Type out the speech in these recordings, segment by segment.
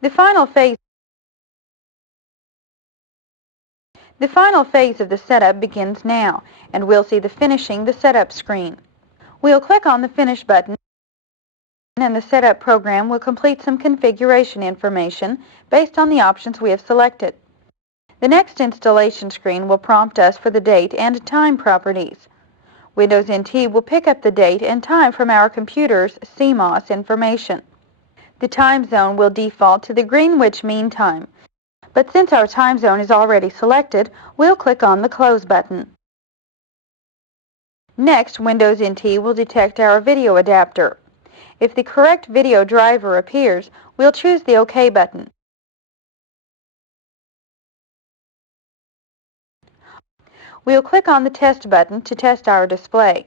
The final phase of the setup begins now, and we'll see the finishing the setup screen. We'll click on the Finish button, and the setup program will complete some configuration information based on the options we have selected. The next installation screen will prompt us for the date and time properties. Windows NT will pick up the date and time from our computer's CMOS information. The time zone will default to the Greenwich Mean Time, but since our time zone is already selected, we'll click on the Close button. Next, Windows NT will detect our video adapter. If the correct video driver appears, we'll choose the OK button. We'll click on the Test button to test our display.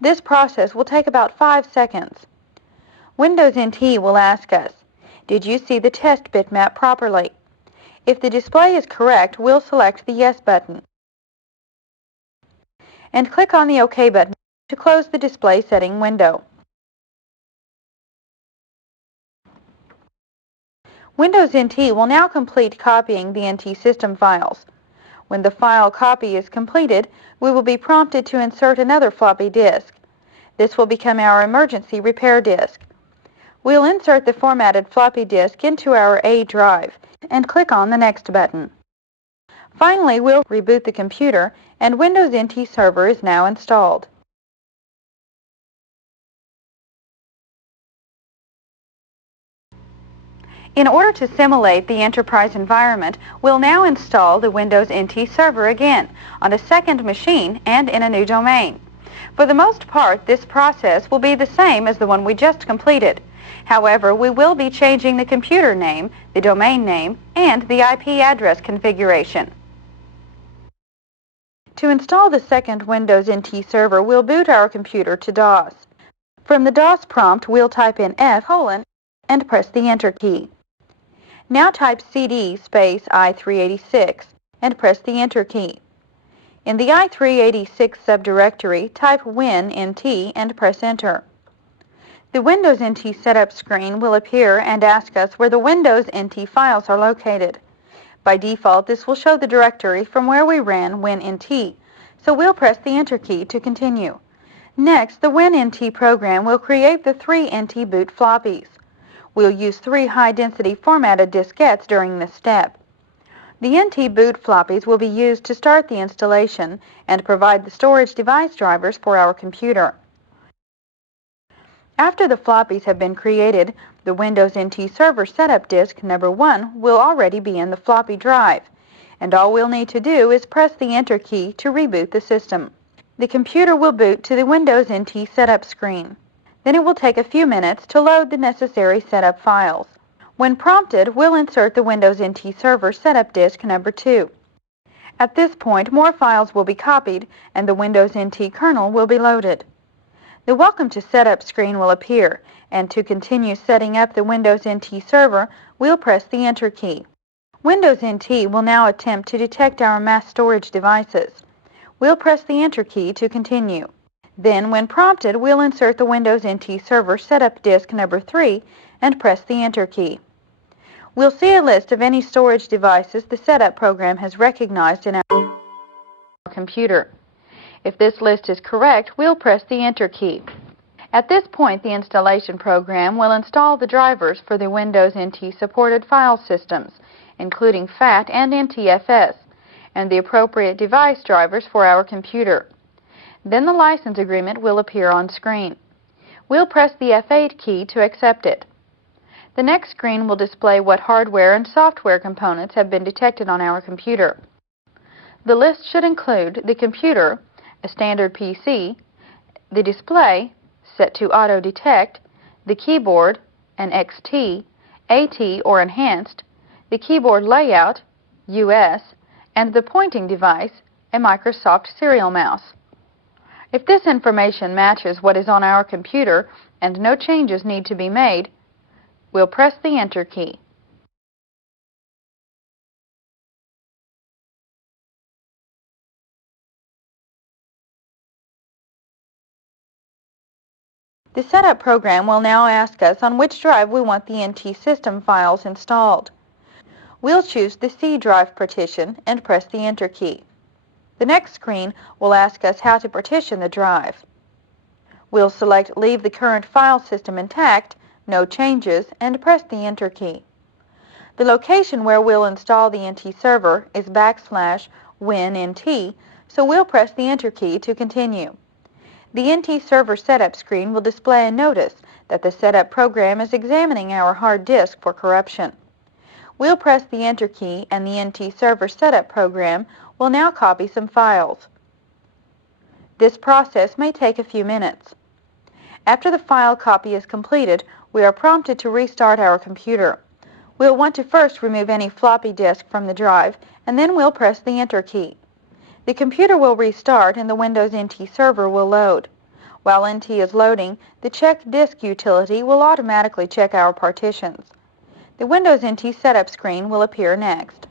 This process will take about 5 seconds. Windows NT will ask us, "Did you see the test bitmap properly?" If the display is correct, we'll select the Yes button and click on the OK button to close the display setting window. Windows NT will now complete copying the NT system files. When the file copy is completed, we will be prompted to insert another floppy disk. This will become our emergency repair disk. We'll insert the formatted floppy disk into our A drive and click on the Next button. Finally, we'll reboot the computer, and Windows NT Server is now installed. In order to simulate the enterprise environment, we'll now install the Windows NT Server again on a second machine and in a new domain. For the most part, this process will be the same as the one we just completed. However, we will be changing the computer name, the domain name, and the IP address configuration. To install the second Windows NT Server, we'll boot our computer to DOS. From the DOS prompt, we'll type in F: and press the Enter key. Now type CD space i386 and press the Enter key. In the i386 subdirectory, type WinNT and press Enter. The Windows NT setup screen will appear and ask us where the Windows NT files are located. By default, this will show the directory from where we ran WinNT, so we'll press the Enter key to continue. Next, the WinNT program will create the 3 NT boot floppies. We'll use 3 high-density formatted diskettes during this step. The NT boot floppies will be used to start the installation and provide the storage device drivers for our computer. After the floppies have been created, the Windows NT Server setup disk number 1 will already be in the floppy drive, and all we'll need to do is press the Enter key to reboot the system. The computer will boot to the Windows NT setup screen. Then it will take a few minutes to load the necessary setup files. When prompted, we'll insert the Windows NT Server setup disk number 2. At this point, more files will be copied and the Windows NT kernel will be loaded. The Welcome to Setup screen will appear, and to continue setting up the Windows NT Server, we'll press the Enter key. Windows NT will now attempt to detect our mass storage devices. We'll press the Enter key to continue. Then, when prompted, we'll insert the Windows NT Server setup disk number 3 and press the Enter key. We'll see a list of any storage devices the setup program has recognized in our computer. If this list is correct, we'll press the Enter key. At this point, the installation program will install the drivers for the Windows NT supported file systems, including FAT and NTFS, and the appropriate device drivers for our computer. Then the license agreement will appear on screen. We'll press the F8 key to accept it. The next screen will display what hardware and software components have been detected on our computer. The list should include the computer, a standard PC, the display, set to auto detect, the keyboard, an XT, AT or enhanced, the keyboard layout, US, and the pointing device, a Microsoft serial mouse. If this information matches what is on our computer and no changes need to be made, we'll press the Enter key. The setup program will now ask us on which drive we want the NT system files installed. We'll choose the C drive partition and press the Enter key. The next screen will ask us how to partition the drive. We'll select Leave the current file system intact, No changes, and press the Enter key. The location where we'll install the NT server is /WinNT, so we'll press the Enter key to continue. The NT server setup screen will display a notice that the setup program is examining our hard disk for corruption. We'll press the Enter key and the NT server setup program will now copy some files. This process may take a few minutes. After the file copy is completed, we are prompted to restart our computer. We'll want to first remove any floppy disk from the drive, and then we'll press the Enter key. The computer will restart and the Windows NT server will load. While NT is loading, the Check Disk utility will automatically check our partitions. The Windows NT setup screen will appear next.